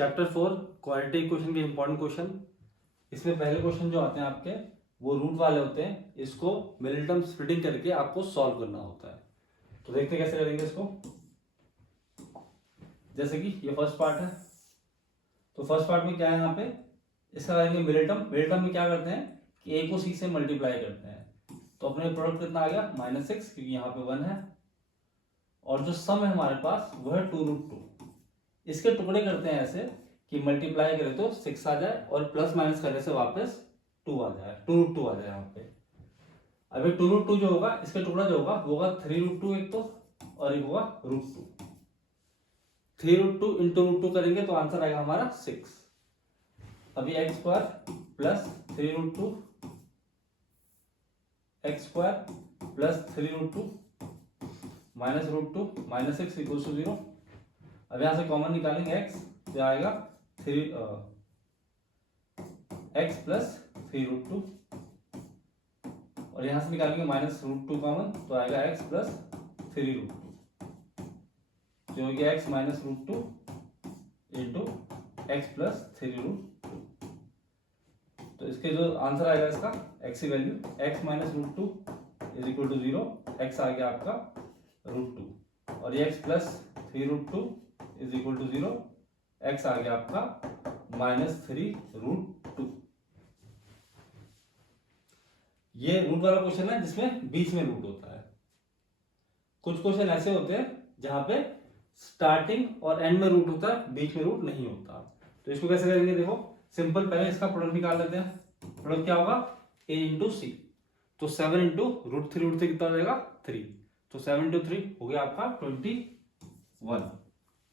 Chapter 4 quality equation के important question. इसमें पहले क्वेश्चन जो आते हैं आपके वो रूट वाले होते हैं, इसको मिडिल टर्म स्प्लिटिंग करके आपको सॉल्व करना होता है। तो देखते हैं कैसे करेंगे इसको। जैसे कि ये फर्स्ट पार्ट है, तो फर्स्ट पार्ट में क्या है, यहाँ पे इसका करेंगे मिडिल टर्म। मिडिल टर्म में क्या करते हैं कि ए को सी से मल्टीप्लाई करते हैं, तो अपने प्रोडक्ट कितना आ गया -6, क्योंकि यहाँ पे 1 है, और जो सम है हमारे पास वो है 2√2। इसके टुकड़े करते हैं ऐसे कि मल्टीप्लाई करें तो 6 आ जाए और प्लस माइनस करने से वापस 2 आ जाए, 2√2 आ जाए यहाँ पे। अब ये 2√2 जो होगा, इसका टुकड़ा जो होगा वो होगा 3√2 एक तो, और एक होगा √2। 3√2 इंटू √2 करेंगे तो आंसर आएगा हमारा 6। अभी x² plus 3√2 x² plus 3√2 minus √2 -6 equal to 0। अब यहां से कॉमन निकालेंगे x, तो आएगा 3x प्लस 3√2, और यहां से निकालेंगे -√2 कॉमन, तो आएगा x प्लस 3√2, जो हो गया x minus √2 into x plus 3√2। तो इसके जो आंसर आएगा इसका x की value x minus √2 is equal to 0, x आ गया आपका √2, और ये x plus 3√2 is equal to 0, x आ गया आपका -3√2। ये रूट वाला क्वेश्चन है जिसमें बीच में रूट होता है। कुछ क्वेश्चन ऐसे होते हैं जहां पे स्टार्टिंग और एंड में रूट होता है, बीच में रूट नहीं होता। तो इसको कैसे करेंगे, देखो सिंपल, पहले इसका प्रोडक्ट निकाल लेते हैं। प्रोडक्ट क्या होगा a इंटू सी, तो 7 इंटू √3 कितना हो जाएगा 3, तो 7 इंटू 3 हो गया आपका 21,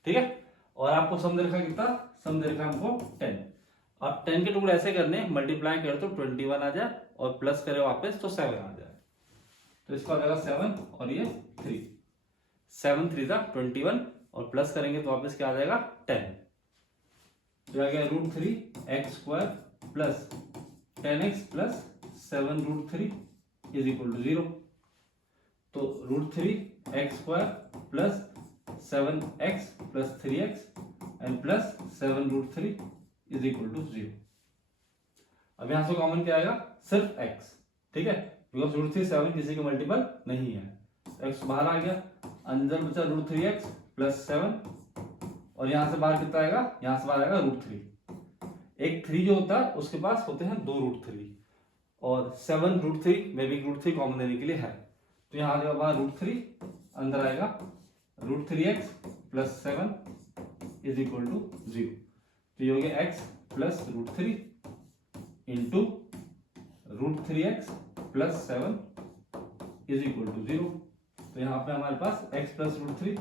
ठीक है। और आपको सम दे रखा कितना, सम दे रखा हमको 10। अब 10 के टुकड़े ऐसे करने, मल्टीप्लाई करे तो 21 आ जाए, और प्लस करे वापस तो 7 आ जाए, तो इसका आ जाएगा 7 और ये 3, 7 3 जा 21, और प्लस करेंगे तो वापस क्या आ जाएगा 10, तो आ गया √3x² plus 10x plus 7√3 is equal to 0। तो √3x² plus 7x plus 3x and plus 7√3 is equal to 0। अब यहां से कॉमन क्या आएगा, सिर्फ x, ठीक है, बिकॉज √3 7 किसी का मल्टीपल नहीं है, x बाहर आ गया, अंदर बचा √3x प्लस 7, और यहां से बाहर कितना आएगा, यहां से बाहर आएगा √3। एक 3 जो होता है उसके पास होते हैं 2 √3, और 7 √3 में भी √3 कॉमन देने के लिए है, तो यहां आ जाएगा बाहर √3, अंदर आएगा √3x plus 7 is equal to 0। तो ये हो गया x plus √3 into √3x plus 7 is equal to 0। तो यहाँ पे हमारे पास x plus √3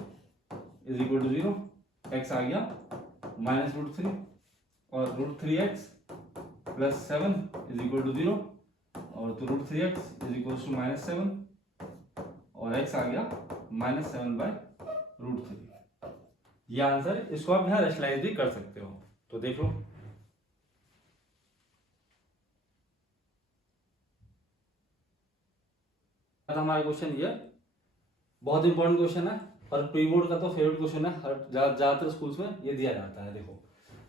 is equal to 0, x आ गया -√3, और √3x plus 7 is equal to 0, और तो √3x इज इक्वल टू -7, और x आ गया -7/√3। ये आंसर, इसको आप यहाँ रैशनलाइज भी कर सकते हो, तो देख लो। हमारा क्वेश्चन ये बहुत इंपॉर्टेंट क्वेश्चन है, और प्री बोर्ड का तो फेवरेट क्वेश्चन है, ज्यादातर स्कूल्स में ये दिया जाता है। देखो,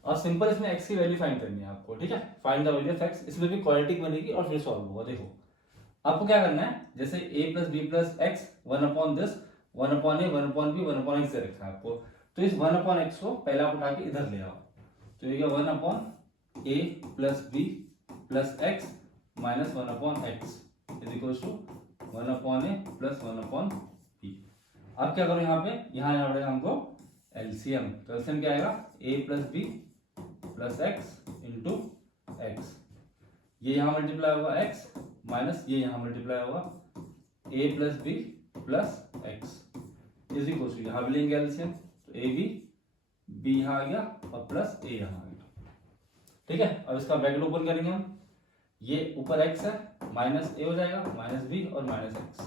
और सिंपल इसमें x की वैल्यू फाइंड करनी है आपको, ठीक है, find the value of x। इसमें भी क्वाड्रेटिक बनेगी और फिर सॉल्व होगा। देखो आपको क्या करना है, जैसे a plus B plus X 1/this 1/a 1/b 1/x दे रखा है आपको, तो इस 1/x को पहले आप उठा के इधर ले आओ, तो ये 1/a plus B plus X minus 1/x is equal to 1/a plus 1/b। अब क्या करो, यहाँ पे यहाँ पड़ेगा हमको एलसीएम, तो एलसीएम क्या आएगा, a plus B plus X into X, ये यहाँ मल्टीप्लाई होगा x माइनस ये यहाँ मल्टीप्लाई होगा a plus B plus X is equal to, यहाँ भी लेंगे एलसीएम, तो ए बी, बी यहाँ आ गया और प्लस ए यहाँ आ गया, ठीक है। अब इसका ब्रैकेट ओपन करेंगे हम, ये ऊपर x है, माइनस ए हो जाएगा, माइनस बी और माइनस एक्स,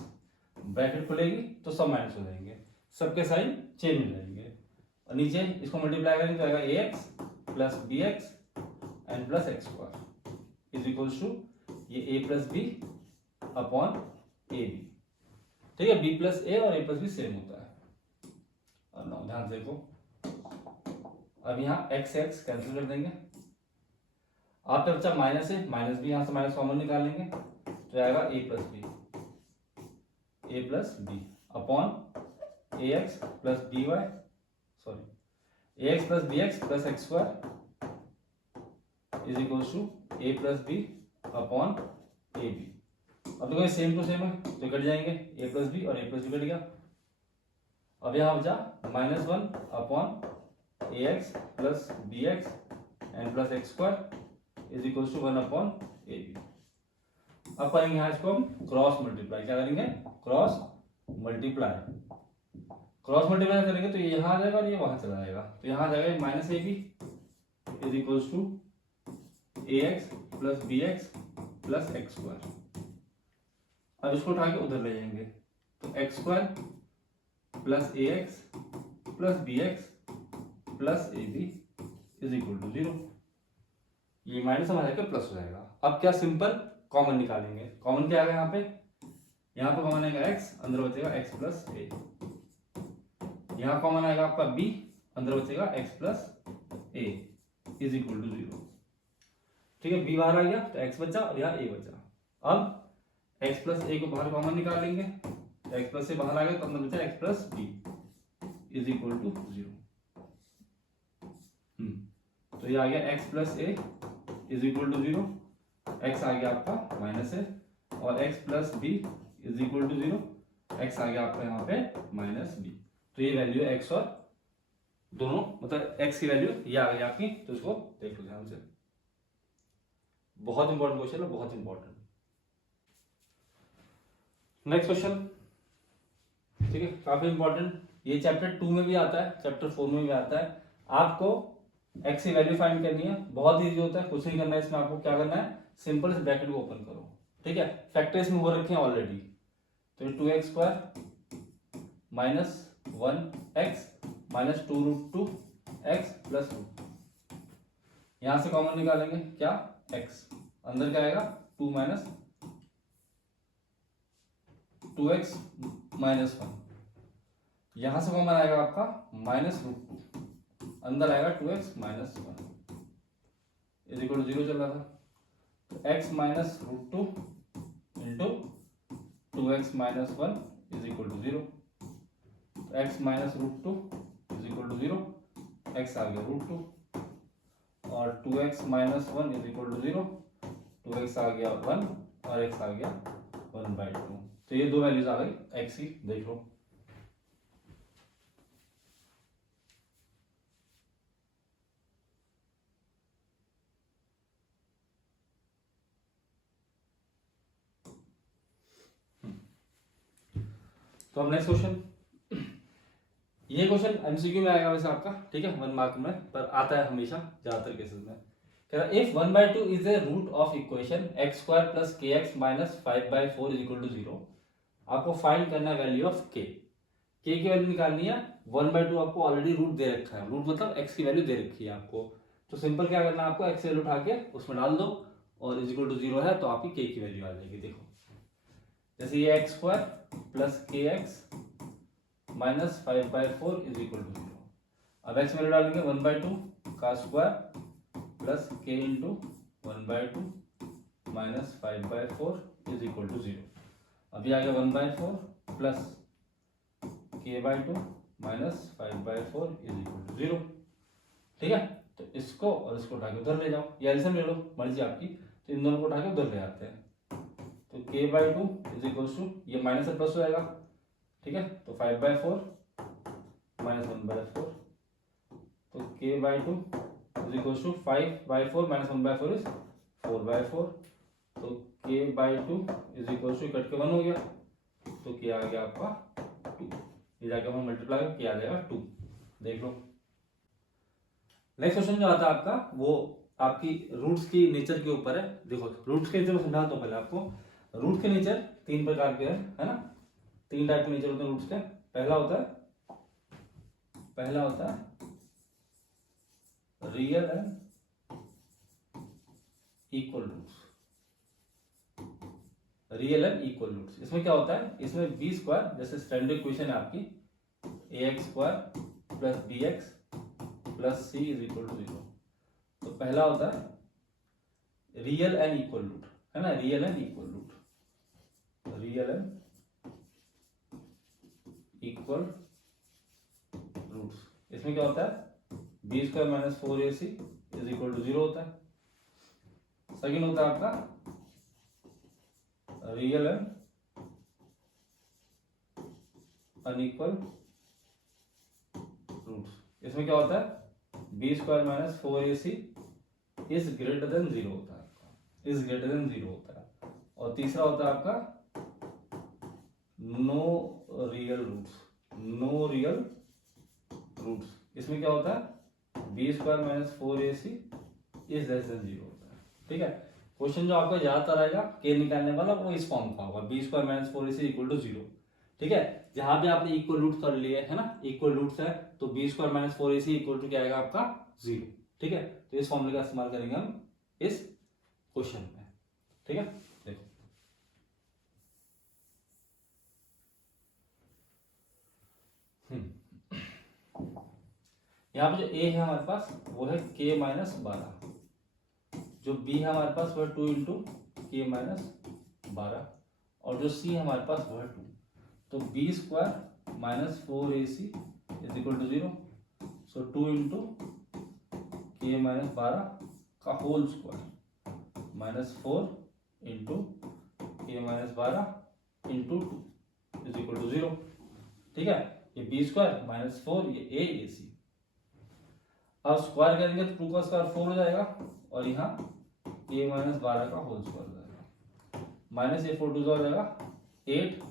ब्रैकेट खुलेगी तो सब माइनस हो जाएंगे, सबके साइन चेंज हो जाएंगे, और नीचे इसको मल्टीप्लाई करेंगे तो आएगा ax plus B X and plus x² is equal to ये a plus B upon A B, ठीक है, b प्लस ए और a प्लस बी सेम होता है। और नाउ ध्यान से देखो, अब यहाँ एक्स एक्स कैंसिल कर देंगे, आप पे बच्चा माइनस है, माइनस भी यहाँ से माइनस कॉमन निकाल लेंगे तो आएगा A plus B upon A X plus B Y, sorry A X plus B x plus X square is equal to A plus B upon A B. अब देखो ये सेम टू सेम है तो cut जाएंगे, ए plus B और ए plus B cut गया। अब यहाँ बचा minus one upon A X plus B X and plus X square is equal to one upon A B. अब करेंगे यहाँ इसको हम क्रॉस मल्टीप्लाई, क्या करेंगे क्रॉस मल्टीप्लाई। क्रॉस मल्टीप्लाई करेंगे तो ये यहाँ आ जाएगा और ये वहां चला जाएगा, तो यहाँ आ जाएगा minus A B is equal to A X plus B x plus X square. अब इसको उठा के उधर ले जाएंगे तो x square plus A X plus B x plus A B is equal to 0। ये माइनस हमारा जाकर प्लस हो जाएगा। अब क्या सिंपल कॉमन निकालेंगे, कॉमन क्या आएगा यहाँ पे, यहाँ पे कॉमन आएगा x, अंदर बचेगा x प्लस ए। यहाँ कॉमन आएगा आपका b, अंदर बचेगा x plus A is equal to 0। ठीक है, b बाहर आ गया तो x बचा और यहाँ a बचा। अब x प्लस ए को बाहर कॉमन निकालेंगे, x प्लस ए बाहर आ गया तो अंदर बचा x plus B is equal to 0। तो ये आ गया x plus A is equal to 0, x आ गया आपका माइनस ए और x plus B is equal to 0, x आ गया आपका यहाँ पे माइनस बी। तो ये वैल्यू है x और दोनों मतलब x की वैल्यू ये आ गई आपकी, तो इसको देख लो ध्यान से, बहुत इंपॉर्टेंट क्वेश्चन है, बहुत इंपॉर्टेंट। नेक्स्ट क्वेश्चन, ठीक है, काफी इंपॉर्टेंट, ये चैप्टर 2 में भी आता है, चैप्टर 4 में भी आता है। आपको x की वैल्यू फाइंड करनी है, बहुत इजी होता है, कुछ नहीं करना है इसमें, आपको क्या करना है सिंपल इस ब्रैकेट को ओपन करो, ठीक है, फैक्टर्स में हो रखे हैं ऑलरेडी, तो 2x square minus 1x minus 2 root 2 x plus root, यहां से कॉमन निकालेंगे क्या x, अंदर क्या आएगा 2 माइनस 2x माइनस 1, यहां से कॉमन आएगा आपका माइनस रूट 2, अंदर आएगा 2x minus 1 is equal to 0 चल रहा था, तो x minus root 2 into 2x minus 1 is equal to 0, तो x minus root 2 is equal to 0, x आ गया रूट 2 और 2x minus 1 is equal to 0, 2x आ गया 1 और x आ गया 1/2। तो ये दो वैल्यूज आ गई x की, देख लो। तो अब नेक्स्ट क्वेश्चन, ये क्वेश्चन एमसीक्यू में आएगा वैसे आपका, ठीक है, 1 मार्क में, पर आता है हमेशा ज्यादातर केसेस में। कह रहा है if 1/2 is a root of equation x square plus kx minus 5/4 is equal to 0, आपको फाइंड करना है वैल्यू ऑफ k की वैल्यू निकालनी है। 1/2 आपको ऑलरेडी रूट दे रखा है, रूट मतलब x की वैल्यू दे रखी है आपको, तो सिंपल क्या करना है आपको x वैल्यू उठा के उसमें डाल दो और इज इक्वल टू 0 है तो आपकी k की वैल्यू आ जाएगी। देखो जैसे ये x square plus kx minus 5/4 is equal to 0, अब x वैल्यू डालेंगे 1/2 का square plus k into 1/2 minus 5/4 is equal to 0, अभी आ गया 1/4 plus k/2 minus 5/4 is equal to 0, ठीक है। तो इसको और इसको उठा के उधर ले जाओ, या एलसीएम ले लो, मर्जी आपकी, तो इन दोनों को उठा के उधर ले आते हैं, तो k/2 इज इक्वल टू, ये माइनस से प्लस हो जाएगा, ठीक है, तो 5/4 माइनस 1/4, तो k/2 is equal to 5/4 minus 1/4 is 4/4, तो k/2 is equal to cut के 1 हो गया, तो k आ गया आपका 2, ये जाके हम मल्टीप्लाई k आ जाएगा 2, देख लो। नेक्स्ट क्वेश्चन जो आता है आपका वो आपकी रूट्स की नेचर के ऊपर है। देखो रूट्स के नेचर में समझाता हूं पहले आपको। रूट के नेचर 3 प्रकार के हैं, है ना, 3 टाइप के नेचर होते हैं रूट्स के। पहला होता है real and equal roots, real and equal roots. इसमें क्या होता है, इसमें बी स्क्वायर, जैसे स्टैंडर्ड इक्वेशन है आपकी ax square plus bx plus C is equal to 0। तो पहला होता है रियल एंड इक्वल रूट, है ना, real and equal root, real and equal roots. इसमें क्या होता है B square minus 4ac is equal to 0 होता है। सेकेंड होता है आपका रियल एंड अनइक्वल रूट्स। इसमें क्या होता है B square minus 4ac is greater than 0 होता है आपका, इज ग्रेटर देन 0 होता है। और तीसरा होता है आपका no real roots, no real roots. इसमें क्या होता है B square minus 4ac is less than 0 होता है। ठीक है, क्वेश्चन जो आपको ज्यादातर आएगा के निकालने वाला वो इस फॉर्म का होगा, B square minus 4ac equal to 0। ठीक है, जहां भी आपने इक्वल रूट कर लिए है ना, इक्वल रूट्स है, तो B square minus 4ac equal to क्या आएगा आपका 0। ठीक है, तो इस फॉर्मूले का इस्तेमाल करेंगे हम इस क्वेश्चन में। ठीक है, देखो यहाँ पे जो a है हमारे पास वो है k माइनस 12, जो b है हमारे पास वो है 2 इंटू के माइनस 12, और जो c है हमारे पास वो है 2। तो B square minus 4ac is equal to 0, so 2 into K minus 12 का whole square minus 4 into K minus 12 into 2 is equal to 0। ठीक है, ये बी स्क्वायर माइनस 4, ये ac। अब स्क्वायर करेंगे तो 2 का स्क्वायर 4 हो जाएगा, और यहाँ a माइनस 12 का होल स्क्वायर हो जाएगा, माइनस ये 4 2 हो जाएगा 8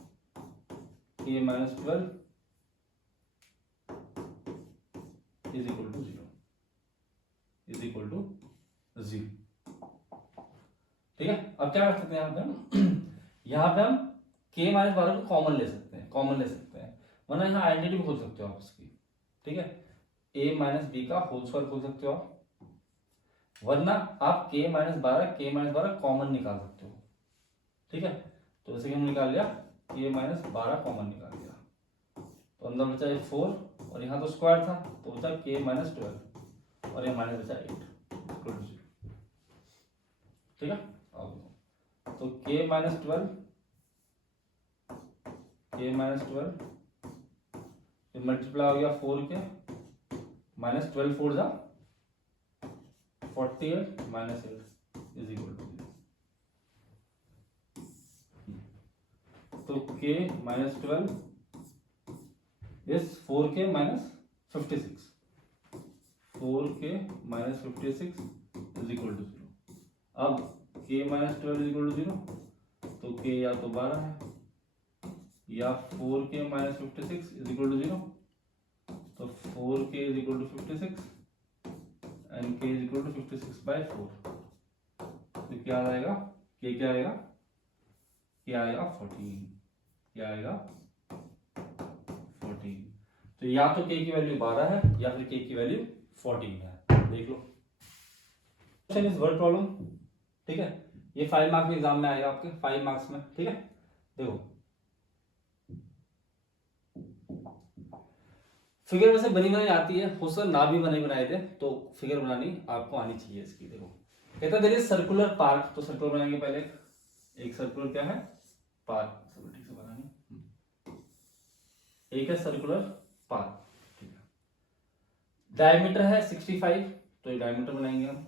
a minus 12 is equal to 0, is equal to 0। ठीक है, अब क्या कर सकते हैं यहाँ पे हम k माइनस 12 को कॉमन ले सकते हैं, कॉमन ले सकते हैं, वरना यहाँ आइडेंटिटी भी खोल सकते हो आप उसकी। ठीक है, a माइनस बी का होल स्क्वायर खोल सकते हो आप, वरना आप k माइनस 12 कॉमन निकाल सकते हो। ठीक है, तो जैसे कि हम निकाल लिया k माइनस 12 कॉमन निकाल लिया, तो अंदर बचा 4, और यहाँ तो स्क्वायर था तो बचा k माइनस 12, और यहाँ माइनस बचा 8। ठीक है, तो k माइनस 12 मल्टीप्लाई हो गया 4 के, माइनस 12 4 जा 48 माइनस 8 इज इक्वल टू 0। तो k minus 12 is 4k minus 56, 4k minus 56 is equal to 0। अब k minus 12 is equal to 0, तो k या तो 12 है या 4k minus 56 is equal to 0, तो 4k is equal to 56 and k is equal to 56/4। तो क्या आएगा, k क्या आएगा, क्या आएगा 14, क्या आएगा 14। तो या तो k की वैल्यू 12 है या फिर k की वैल्यू 14 है, देख लो। Question is word problem. ठीक है, ये 5 मार्क्स में एग्जाम में आएगा आपके, 5 मार्क्स में। ठीक है, देखो फिगर वैसे बनी बनाई आती है, हो सकता ना भी बने बनाए थे, तो फिगर बनानी आपको आनी चाहिए इसकी। देखो कहता है सर्कुलर पार्क, तो सर्कुलर बनाएंगे पहले, एक सर्कुलर क्या है पार्क, सब ठीक से बनानी, एक है सर्कुलर पार्क। ठीक है, डायमीटर है 65, तो ये डायमीटर बनाएंगे हम,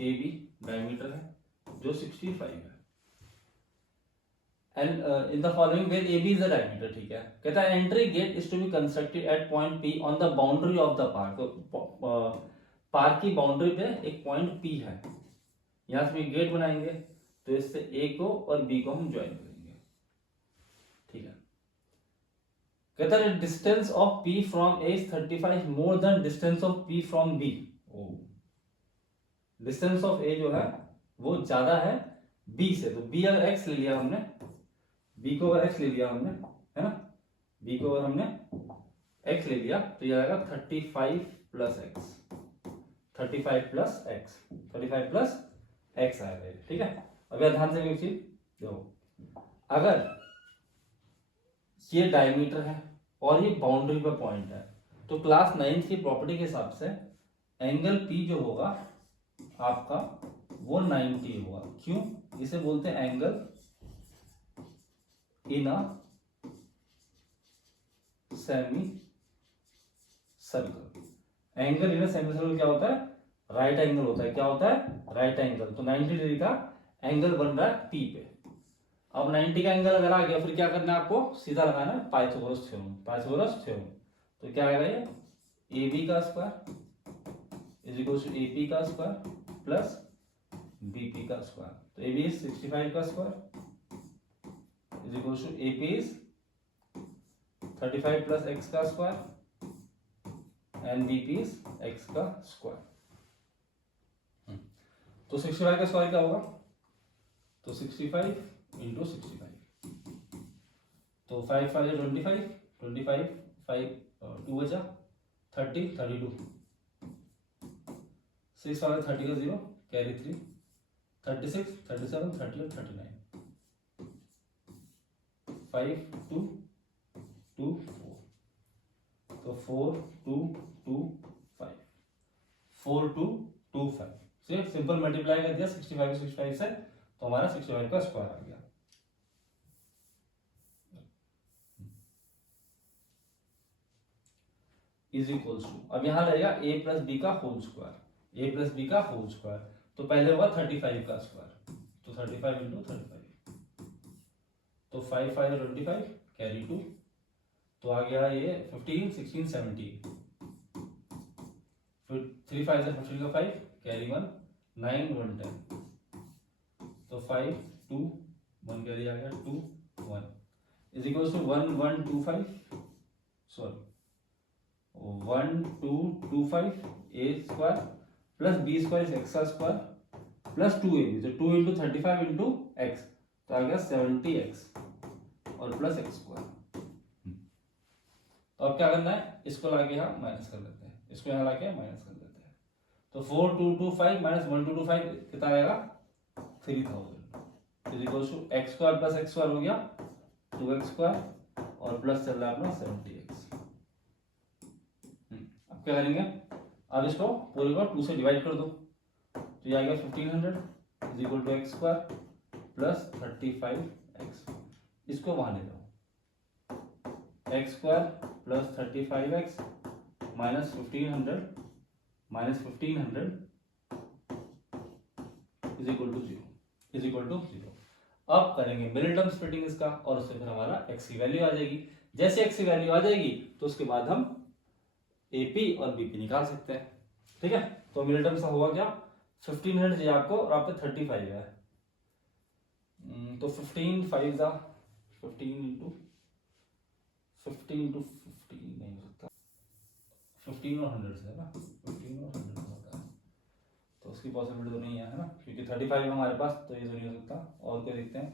ए बी डायमीटर है जो 65 है, and in the following where A B is the diameter. ठीक है, कहता है entry gate is to be constructed at point P on the boundary of the park. तो पार्क की बाउंड्री पे एक पॉइंट पी है, यहां से गेट बनाएंगे, तो इससे ए को और बी को हम ज्वाइन करेंगे। ठीक है, कहता है distance of P from A is 35 more than distance of P from B. Distance of A जो है वो ज्यादा है बी से, तो बी अगर एक्स ले लिया हमने, बी को अगर एक्स ले लिया हमने, है ना, बी को अगर हमने एक्स ले लिया तो ये आएगा 35 plus x, 35 plus x, 35 plus x आएगा। ठीक है, अब यहां ध्यान से एक चीज देखो, अगर ये डायमीटर है और ये बाउंड्री पे पॉइंट है, तो क्लास 9 की प्रॉपर्टी के हिसाब से एंगल P जो होगा आपका वो 90 होगा। क्यों? इसे बोलते हैं angle in a semi circle. Angle in a semi circle क्या होता है? राइट एंगल होता है। क्या होता है? Right angle. तो 90 डिग्री का एंगल बन रहा है P पे। अब 90 का एंगल अगर आ गया फिर क्या करना है आपको? सीधा लगाना है पाइथागोरस थ्योरम। पाइथागोरस थ्योरम तो क्या आएगा ये? AB का square is equal to AP का स्क्वायर प्लस BP का स्क्वायर। तो AB इज 65 का square is equal to AP is 35 plus x का square and BP is x का स्क्वायर। तो 65 का स्क्वायर क्या होगा? तो 65 इंटू 65 तो 5 5 25 25 5 2 बचा 30 32 6 5 30 का 0 कैरी 3 36 37 38 39 5 2 2 4 तो 4 2 2 5 4 2 2 5 से सिंपल मल्टीप्लाई कर दिया 65 से तो हमारा 65 का स्क्वायर आ गया। इज इक्वल्स टू अब यहां लगेगा a प्लस बी का whole square. a plus B का होल स्क्वायर तो पहले होगा 35 का स्क्वायर तो 35 इंटू 35 तो 5 5 25 कैरी 2 तो आ गया ये 15 16 17 फिर 3 5 से 15 का 5 कैरी 1 9 1 10 तो 5 2 1 कैरी आ गया 2 1 is equals to 1 1 2 5 sorry 1 2 2 5 a square plus b square X का स्क्वायर प्लस 2ab तो 2 इंटू 35 इंटू एक्स तो आ गया 70x और प्लस एक्स स्क्वायर। तो अब क्या करना है? इसको लाके यहाँ माइनस कर लेते हैं, इसको यहाँ लाके माइनस कर लेते हैं। तो 4225 माइनस 1225 कितना आएगा? 3000 is equal to x square plus X square हो गया 2x स्क्वायर और प्लस चल रहा है अपना 70x। अब क्या करेंगे? अब इसको पूरे को 2 से डिवाइड कर दो तो ये आ गया 1500 is equal to x square plus 35x। इसको वहां ले जाओ x square plus 35x minus 1500 is equal to 0। अब करेंगे मिडिल टर्म स्प्लिटिंग इसका और उससे फिर हमारा x की वैल्यू आ जाएगी। जैसे x की वैल्यू आ जाएगी तो उसके बाद हम AP और BP निकाल सकते हैं। ठीक है, तो मिडिल टर्म सा हुआ क्या? 1500 चाहिए आपको और आपको 35 है तो 15 5 जा 15 इंटू 15 नहीं हो सकता 15 और 100 से है ना 15 और 100 होता है तो उसकी पॉसिबिलिटी तो नहीं है ना क्योंकि 35 है हमारे पास तो ये तो नहीं हो सकता। और क्या देखते हैं?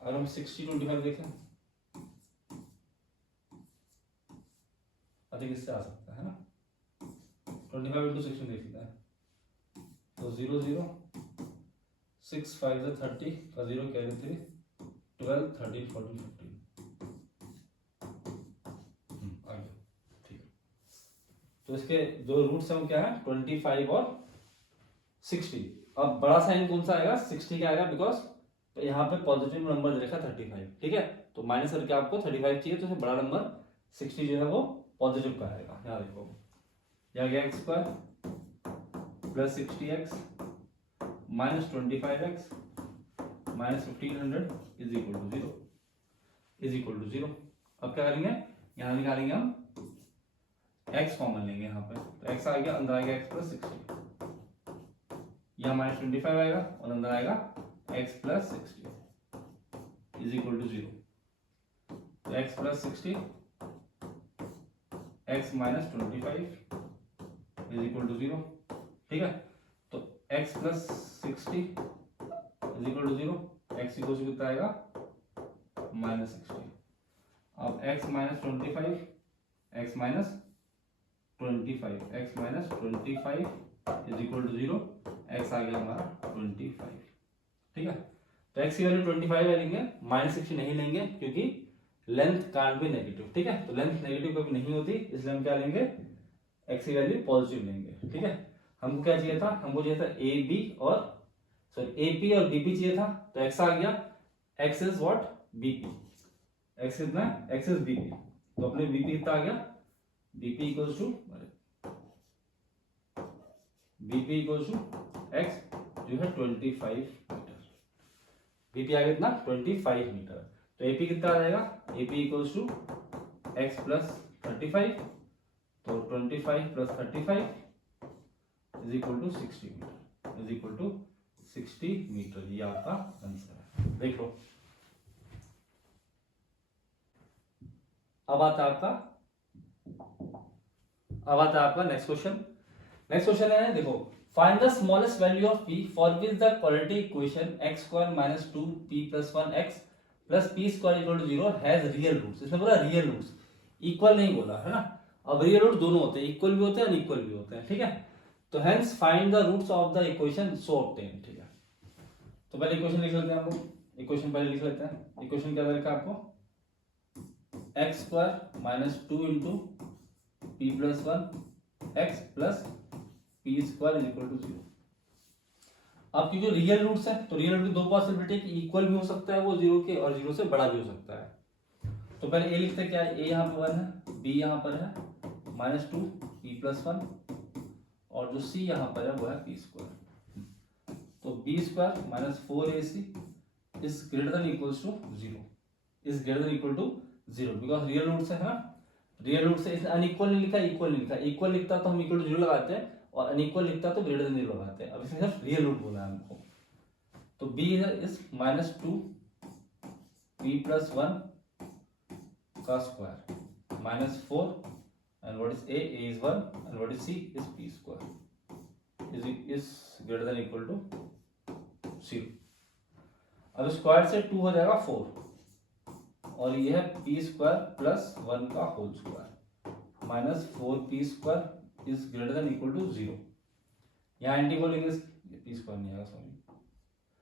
अगर हम 60 25 देखें अधिक इससे आ सकता है ना 25 इंटू 16 देख लेते हैं तो 0 0 6 5 से 30 का 0 कैरी 3 12 13 14 15 आ गया। ठीक है, तो इसके जो रूट्स हैं वो क्या है? 25 और 60। अब बड़ा साइन कौन सा आएगा? 60 का आएगा बिकॉज यहाँ पे पॉजिटिव नंबर दे रखा 35। ठीक है, तो माइनस करके आपको 35 चाहिए तो बड़ा नंबर 60 जो है वो पॉजिटिव का आएगा। यहाँ देखो यहाँ गया X square plus 60x minus 25x minus 1500 is equal to 0। अब क्या करेंगे? यहाँ निकालेंगे हम x कॉमन लेंगे यहाँ पे तो x आ गया अंदर आ गया x प्लस 60 यहाँ माइनस 25 आएगा और अंदर आएगा x plus 60 is equal to 0। तो x plus 60 x minus 25 is equal to 0। ठीक है, तो x plus 60 is equal to 0 x equal to कितना आएगा? माइनस 60। अब x minus 25 x minus 25 is equal to 0 x आ गया हमारा 25। ठीक है, तो x की वैल्यू 25 लेंगे माइनस 60 नहीं लेंगे क्योंकि लेंथ कांट बी नेगेटिव, ठीक है। तो लेंथ नेगेटिव कभी नहीं होती, इसलिए हम क्या लेंगे, x की वैल्यू पॉजिटिव लेंगे, ठीक है। हमको क्या चाहिए था, हमको चाहिए था ए बी और सॉरी AP और BP चाहिए था, तो x आ गया, x is what, BP, x कितना है, x इज BP, तो अपने BP कितना आ गया, BP इक्वल्स टू x जो है 25 मीटर, BP आ गया कितना 25 मीटर, तो AP कितना आ जाएगा, AP equals to x plus 35, तो 25 plus 35 is equal to 60 metre, is equal to 60 metre, ये आपका आंसर है। देख लो, अब आता है आपका नेक्स्ट क्वेश्चन। नेक्स्ट क्वेश्चन है, देखो, find the smallest value of p for which the quadratic equation x square minus 2p plus 1x plus p square equal to 0 has real roots. इसने बोला रियल रूट्स, इक्वल नहीं बोला है ना। अब real root दोनों होते हैं, इक्वल भी होते हैं अनइक्वल भी होते हैं, ठीक है। तो hence find the roots of the equation so obtain, ठीक है। तो पहले इक्वेशन लिख लेते हैं हम लोग, इक्वेशन पहले लिख लेते हैं। इक्वेशन क्या दे रखा है आपको, x square minus 2 into p plus 1 x plus p square is equal to 0। अब क्योंकि रियल रूट्स है, तो रियल रूट की दो पॉसिबिलिटी, इक्वल भी हो सकता है वो 0 के और 0 से बड़ा भी हो सकता है। तो पहले ए लिखते हैं, क्या है, ए यहाँ पर 1 है, बी यहाँ पर है माइनस 2 पी प्लस 1 और जो सी यहाँ पर है वो है पी स्क्वायर। तो B square minus 4ac is greater than equals to 0, is greater than equal to 0 because real root से है ना, रियल रूट से। इसने अनइक्वल नहीं लिखा, इक्वल नहीं लिखा, इक्वल लिखता तो हम इक्वल टू 0 लगाते हैं और अनइक्वल लिखता तो ग्रेटर देन 0 लगाते हैं। अब इसने सिर्फ रियल रूट बोला है हमको, तो b is minus 2 p plus 1 का square minus 4 and what is a is 1 and what is c is p square is greater than equal to 0। अब स्क्वायर से 2 हो जाएगा 4 और ये है पी स्क्वायर प्लस 1 का whole square minus 4p square is greater than equal to 0। यहाँ anti बोलेंगे, पी स्क्वायर नहीं आएगा सॉरी,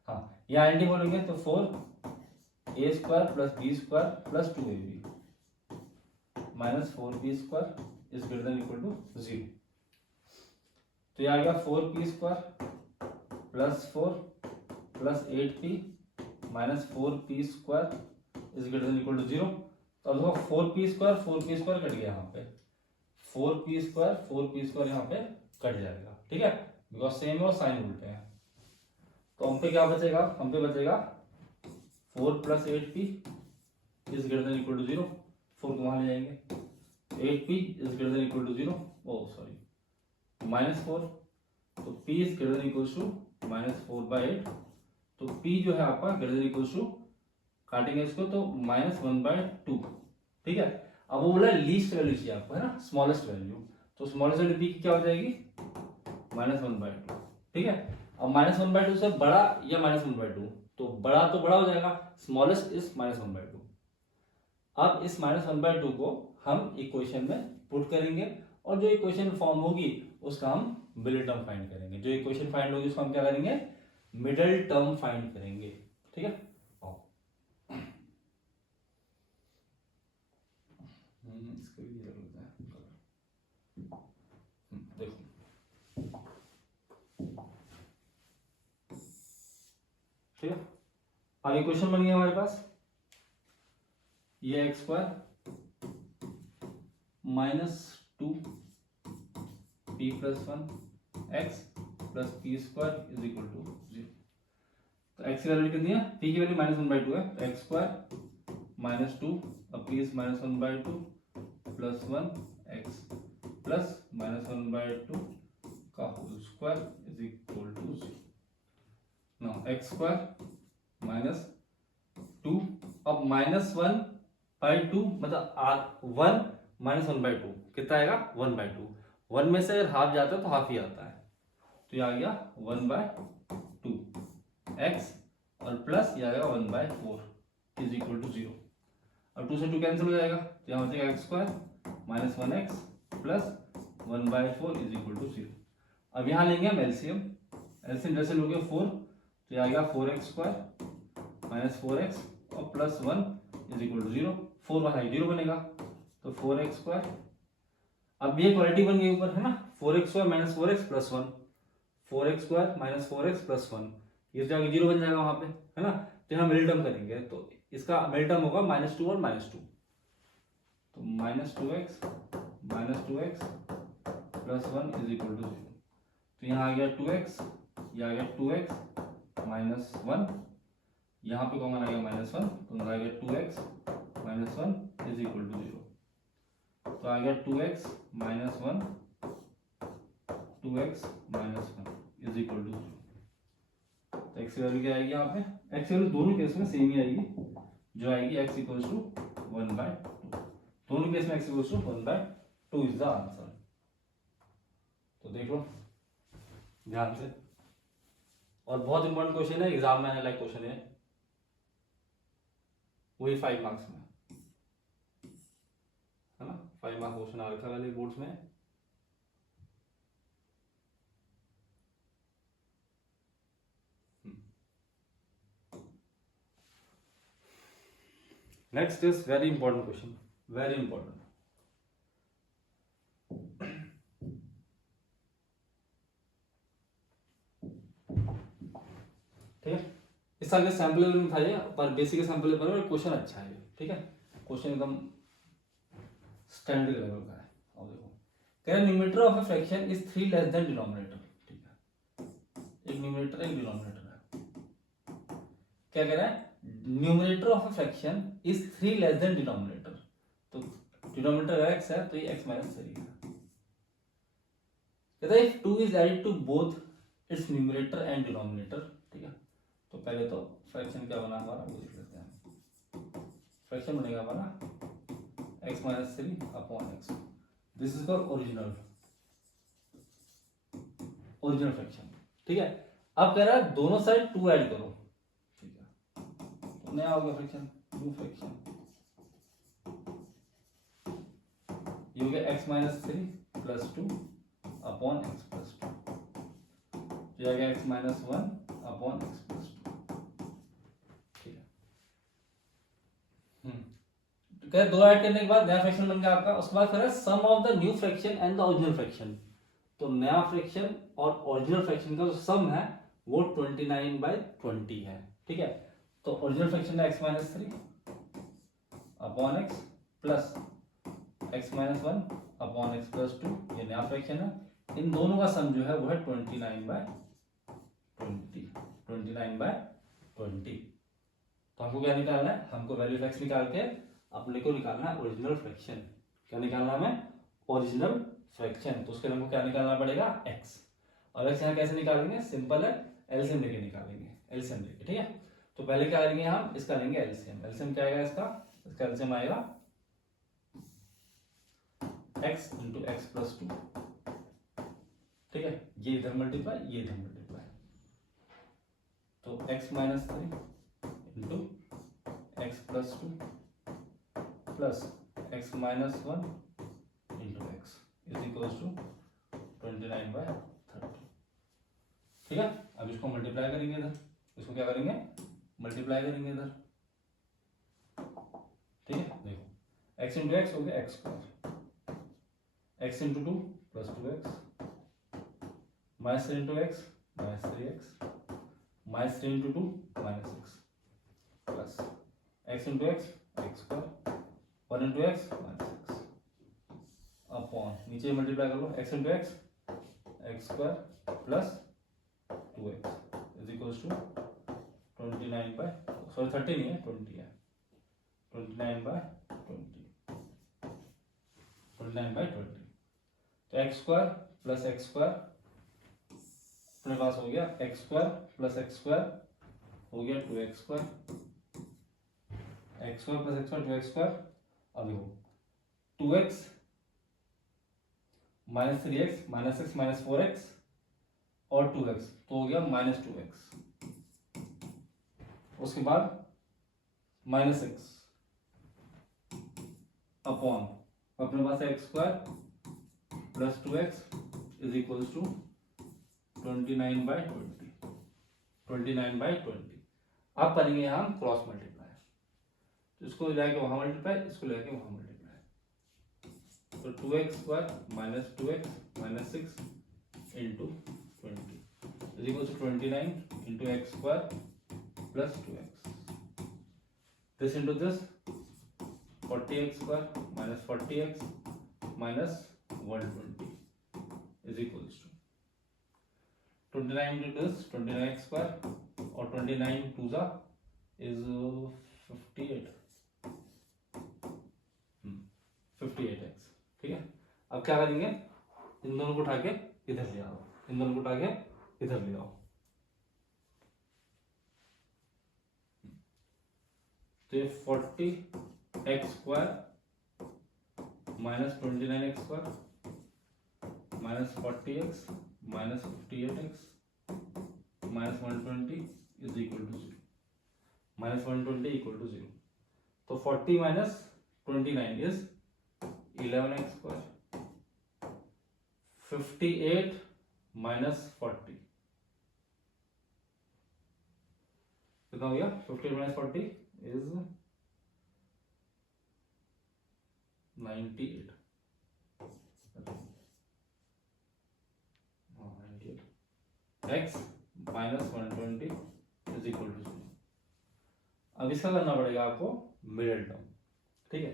हाँ यहाँ एंटी बोलेंगे तो 4a square plus b square plus 2ab minus 4p square is greater than equal to 0। तो ये आ गया 4p square plus 4 plus 8p minus 4p square is greater than equal to 0। तो अब देखो 4p स्क्वायर कट गया, यहाँ पे 4p स्क्वायर यहाँ पे कट जाएगा, ठीक है, बिकॉज सेम है और साइन उल्टे हैं। तो हम पे क्या बचेगा, हम पे बचेगा 4 plus 8p is greater than equal to 0, 4 को वहां ले जाएंगे, 8p is greater than equal to 0, oh sorry minus 4, तो p is greater than equal to minus 4/8, तो p जो है आपका ग्रेटर देन इक्वल टू, काटेंगे इसको तो -1/2, ठीक है। अब वो बोला लीस्ट वैल्यू चाहिए आपको, है ना, स्मॉलेस्ट वैल्यू, तो स्मॉलेस्ट वैल्यू p की क्या हो जाएगी -1/2, ठीक है। अब -1/2 से बड़ा या -1/2, तो बड़ा हो जाएगा, स्मॉलेस्ट इज -1/2। अब इस -1/2 को हम इक्वेशन में पुट करेंगे और जो इक्वेशन फॉर्म होगी उसका हम मिडिल टर्म फाइंड करेंगे, जो इक्वेशन फाइंड होगी उसको हम क्या करेंगे, मिडिल टर्म फाइंड करेंगे, ठीक है। इसको भी ये लगता है, देखो ठीक है। अब इक्वेशन बन गया हमारे पास, ये x square minus 2 p plus 1 x plus p square is equal to 0। तो एक्स की वैल्यू कितनी है, पी की वैल्यू -1/2 है, तो एक्स स्क्वायर माइनस 2 अब p is -1/2 plus 1 x plus -1/2 का whole square is equal to 0। Now x square minus 2, अब -1/2 मतलब 1 -1/2 कितना आएगा, 1/2, 1 में से अगर हाफ जाता है तो हाफ ही आता है, तो ये आ गया 1/2 एक्स और प्लस ये आ गया 1/4 इज इक्वल टू 0। अब 2 से 2 कैंसिल हो जाएगा, तो यहाँ हो जाएगा x square minus 1x plus 1/4 is equal to 0। अब यहाँ लेंगे हम एलसीएम, एलसीएम जैसे लोगे 4, तो ये आ गया 4x स्क्वायर माइनस 4x और plus 1 is equal to 0। 4 by 0 बनेगा, तो 4x²। अब ये क्वालिटी बन गई ऊपर, है ना, 4x² minus 4x plus 1, 4x² minus 4x plus 1, ये जाकर 0 बन जाएगा वहां पे, है ना। तो यहाँ मिल टर्म करेंगे तो इसका मिल टर्म होगा -2 और -2, तो -2x plus 1 is equal to 0। तो यहाँ आ गया 2x, ये आ गया 2x माइनस 1, यहाँ पे कॉमन आ गया -1, तो आ गया 2x minus 1 is equal to 0। तो आ गया 2x minus 1, 2x minus 1 is equal to 0। तो x की वैल्यू क्या आएगी यहाँ पे, x की वैल्यू दोनों केस में सेम ही आएगी, जो आएगी x इक्वल्स टू 1/2। दोनों केस में x equals to 1/2 is the answer. तो देख लो ध्यान से, और बहुत इंपॉर्टेंट क्वेश्चन है, एग्जाम में आने लायक क्वेश्चन है, वही 5 मार्क्स में, है ना। 5 मार्क्स क्वेश्चन आ रखा वाले बोर्ड्स में। Next is very important question, very important. ठीक है, इस साल के सैंपल में था ये, पर बेसिक सैंपल पेपर और क्वेश्चन अच्छा है, ठीक है, क्वेश्चन एकदम स्टैंडर्ड लेवल का है। और देखो कह रहा numerator of a fraction is 3 less than denominator, ठीक है, एक न्यूमरेटर एक डिनोमिनेटर है। क्या कह रहा है, numerator of a fraction is 3 less than denominator, तो डिनोमिनेटर x है तो ये x माइनस 3 है। कहता है if 2 is added to both its numerator and denominator, ठीक है। तो पहले तो फ्रैक्शन क्या बना हमारा वो देख लेते हैं। फ्रैक्शन बनेगा हमारा x minus 3 upon x, this is called original fraction, ठीक है। अब कह रहा है दोनों साइड 2 ऐड करो, ठीक है, तो नया होगा फ्रैक्शन, न्यू फ्रैक्शन, ये हो गया x minus 3 plus 2 upon x plus 2, ये आ गया x minus 1 upon x plus 2, ठीक है। तो क्या दो ऐड करने के बाद नया फ्रैक्शन बन गया आपका। उसके बाद फिर sum of the new fraction and the original fraction, तो नया फ्रैक्शन और ओरिजिनल फ्रैक्शन का जो सम है वो 29/20 है, ठीक है। तो ओरिजिनल फ्रैक्शन है x minus 3 upon x plus x minus 1 upon x plus 2, ये नया फ्रैक्शन है। इन दोनों का सम जो है वो है 29/20। तो हमको क्या निकालना है, हमको वैल्यू ऑफ x निकाल के अपने को निकालना है ओरिजिनल फ्रैक्शन। क्या निकालना है हमें, ओरिजिनल फ्रैक्शन। तो उसके लिए हमको क्या निकालना पड़ेगा, x, और x यहाँ कैसे निकालेंगे, सिंपल है, एलसीएम लेके निकालेंगे, एलसीएम लेके, ठीक है। तो पहले क्या करेंगे हम, इसका लेंगे एलसीएम। एलसीएम क्या आएगा इसका एलसीएम आएगा x इंटू एक्स प्लस 2, ठीक है, ये इधर मल्टीप्लाई, ये इधर मल्टीप्लाई, तो x minus 3 into x plus 2 plus x minus 1 into x is equal to 29/30, ठीक है। अब इसको मल्टीप्लाई करेंगे इधर, इसको क्या करेंगे, मल्टीप्लाई करेंगे इधर, ठीक है। देखो x इंटू एक्स हो गया x², x into 2 plus 2x, minus 3 into x minus 3x, minus 3 into 2 minus x, plus x into x x², 1 into x minus x, upon नीचे मल्टीप्लाई कर लो, x into x x² plus 2x is equal to 30 नहीं है 20 है, 29/20। तो x² plus x² अपने पास हो गया, x² प्लस x² हो गया 2x², x² plus x² 2x²। अब देखो 2x minus 3x minus x minus 4x और 2x, तो हो गया माइनस 2x। उसके बाद माइनस x अपॉन अपने पास x² plus 2x is equal to 29/20। अब करेंगे हम क्रॉस मल्टीप्लाई, तो इसको जाके वहां मल्टीप्लाई, इसको लेके वहां मल्टीप्लाई, तो 2x² minus 2x minus 6 into 20 is equal to 29 into x² plus 2x, this into this 40x² minus 40x minus 120 is equals to 29 into this 29x² और 29 2 जा इज 58x, ठीक है। अब क्या करेंगे, इन दोनों को उठा के इधर ले आओ, इन दोनों को उठा के इधर ले आओ, तो ये 40x² minus 29x² minus 40x minus 58x minus 120 is equal to 0, minus 120 equal to 0, तो 40 माइनस 29 इज 11x², 58 माइनस 40 कितना हो गया, 58 minus 40 is 98, x minus 120 is equal to 0। अब इसका करना पड़ेगा आपको मिडिल टर्म, ठीक है।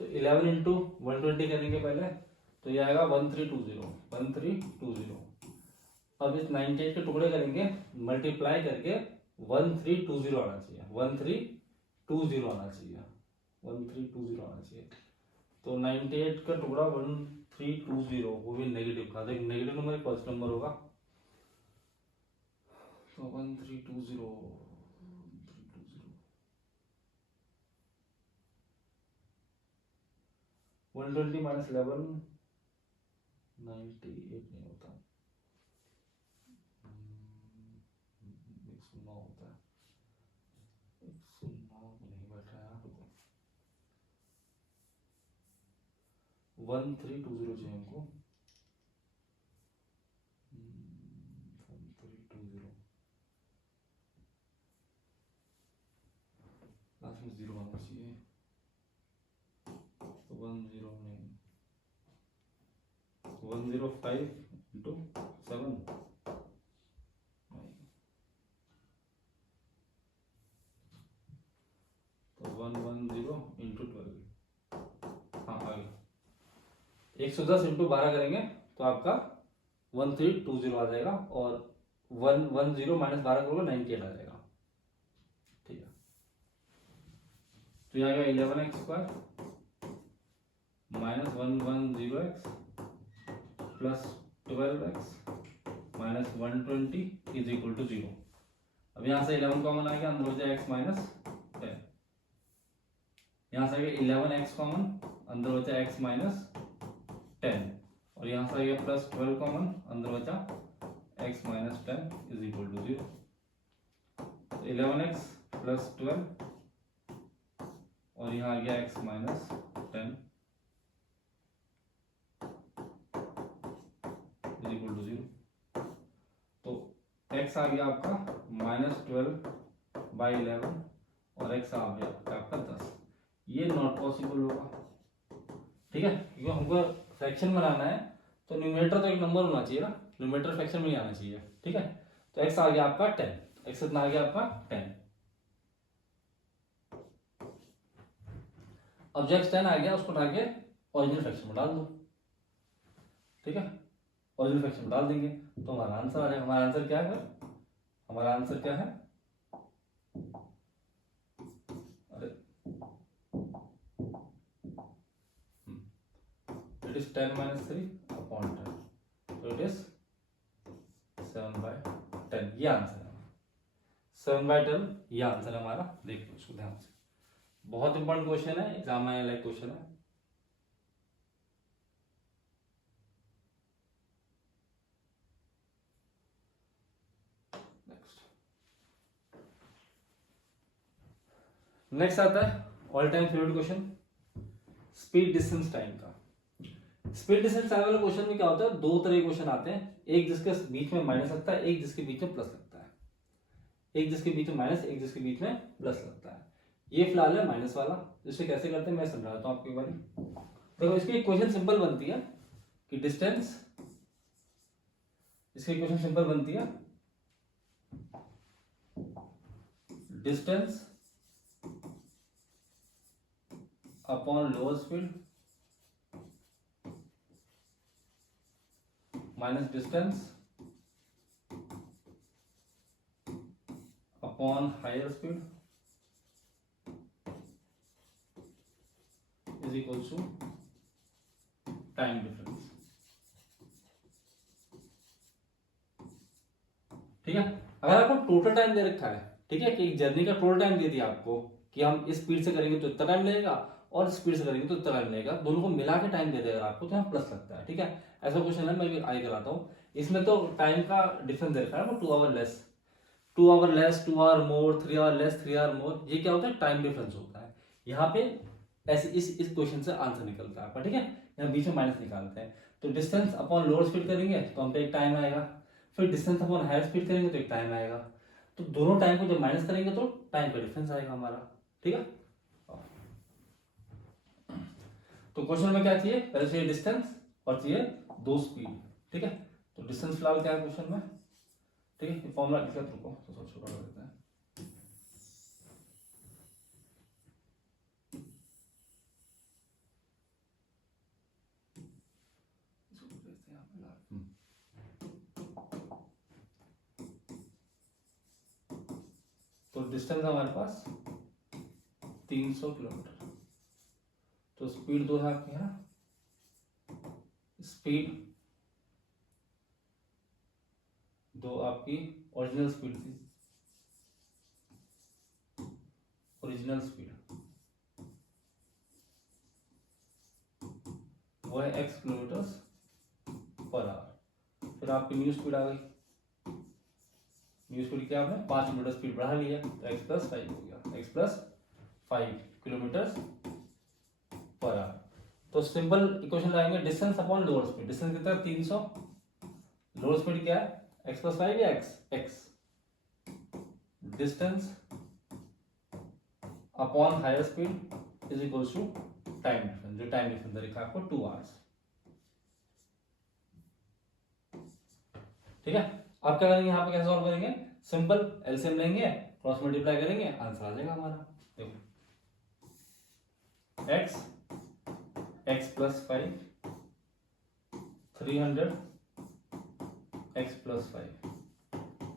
तो 11 इंटू 120 करेंगे पहले, तो ये आएगा 1320। अब इस 98 के टुकड़े करेंगे, मल्टीप्लाई करके 1320 आना चाहिए, 1320 आना चाहिए, 1320 आना चाहिए। तो 98 का टुकड़ा 1320 वो भी नेगेटिव का, देख नेगेटिव नंबर एक पॉजिटिव नंबर होगा, तो 1320 120 माइनस 11 98 नहीं होता, 109 होता है, 109 नहीं बैठ रहा है, 1320 चाहिए हमको, 1320 लास्ट में 0 आना चाहिए, तो 10 नहीं, 105 इंटू 7 तो 110 इंटू 12, हाँ आ गया। 110 इंटू 12 करेंगे तो आपका 1320 आ जाएगा, और 110 माइनस 12 करोगे 98 आ जाएगा, ठीक है। तो यहाँ आएगा 11x² minus 110x plus 12x minus 120 is equal to 0। अब यहाँ से 11 कॉमन आ गया, अंदर हो जाए x माइनस 10, यहाँ से आ गया 11x कॉमन, अंदर हो जाए x माइनस 10, और यहाँ से आ गया प्लस 12 कॉमन, अंदर बचा x minus 10 is equal to 0। 11x plus 12 और यहाँ आ गया x minus 10 is equal to 0। तो x आ गया आपका माइनस 12/11 और x आ गया आपका 10। ये नॉट पॉसिबल होगा, ठीक है, क्योंकि हमको फ्रैक्शन बनाना है, तो न्यूमरेटर तो एक नंबर होना चाहिए ना, न्यूमरेटर फ्रैक्शन में नहीं आना चाहिए, ठीक है। तो x आ गया आपका 10, x कितना आ गया आपका 10। अब जब 10 आ गया उसको उठा के ओरिजिनल फ्रैक्शन में डाल दो, ठीक है, ओरिजिनल फ्रैक्शन में डाल देंगे तो हमारा आंसर आ जाएगा। हमारा आंसर क्या है, हमारा आंसर क्या है, अरे इट इज 10 माइनस 3 अपॉन 10, तो इट इज 7/10। ये आंसर है 7/10, ये आंसर है हमारा। देख लो इसको ध्यान से, बहुत इंपॉर्टेंट क्वेश्चन है, एग्जाम में लाइक क्वेश्चन है। नेक्स्ट आता है all time favourite question, speed distance time का। स्पीड डिस्टेंस टाइम वाले क्वेश्चन में क्या होता है, दो तरह के क्वेश्चन आते हैं, एक जिसके बीच में माइनस लगता है, एक जिसके बीच में प्लस लगता है, एक जिसके बीच में माइनस, एक जिसके बीच में प्लस लगता है। ये फिलहाल है माइनस वाला, इसे कैसे करते हैं मैं समझाता हूँ आपको एक बार। देखो इसकी इक्वेशन सिंपल बनती है कि डिस्टेंस, इसकी इक्वेशन सिंपल बनती है distance upon lower speed minus distance upon higher speed is equal to time difference. ठीक है, अगर आपको टोटल टाइम दे रखा है, ठीक है, कि जर्नी का टोटल टाइम दे दिया आपको कि हम इस स्पीड से करेंगे तो इतना टाइम लगेगा और स्पीड से करेंगे तो इतना टाइम लगेगा, दोनों को मिला के टाइम दे देगा आपको, तो यहाँ प्लस लगता है। ठीक है, ऐसा क्वेश्चन है, मैं भी आगे कराता हूँ। इसमें तो टाइम का डिफरेंस दे रखा है वो 2 hour less, 2 hour less, 2 hour more, 3 hour less, 3 hour more, ये क्या होता है, टाइम डिफरेंस होता है। यहाँ पे ऐसे इस क्वेश्चन से आंसर निकलता है आपका। ठीक है, यहाँ बीच में माइनस निकालते हैं, तो डिस्टेंस अपॉन लोअर स्पीड करेंगे तो हम पे एक टाइम आएगा, फिर डिस्टेंस अपॉन हायर स्पीड करेंगे तो एक टाइम आएगा, तो दोनों टाइम को जब माइनस करेंगे तो टाइम का डिफरेंस आएगा हमारा। ठीक है, तो क्वेश्चन में क्या चाहिए, पहले चाहिए डिस्टेंस और चाहिए दो स्पीड। ठीक है, तो डिस्टेंस फिलहाल क्या है क्वेश्चन में। ठीक है, फॉर्मूला लिखा, रुको तो सब छोटा कर देते हैं। तो डिस्टेंस हमारे पास 300 किलोमीटर, तो स्पीड दो है आपकी, है ना, स्पीड दो आपकी ओरिजिनल स्पीड थी, ओरिजिनल स्पीड वो है x किलोमीटर पर आवर, फिर आपकी न्यू स्पीड आ गई, न्यू स्पीड क्या आपने 5 किलोमीटर स्पीड बढ़ा लिया तो x प्लस 5 हो गया, x प्लस 5 किलोमीटर पर आवर। तो सिंपल इक्वेशन लगाएंगे distance upon lower speed, distance कितना है 300, लोअर स्पीड क्या है x प्लस 5 या x, distance upon higher speed is equal to time difference, जो टाइम डिफरेंस लिखा है आपको 2 आवर्स। ठीक है, आप क्या करेंगे यहाँ पे, कैसे सॉल्व करेंगे, सिंपल एलसीएम लेंगे, क्रॉस मल्टीप्लाई करेंगे, आंसर आ जाएगा हमारा। देखो x plus 5 300 x plus 5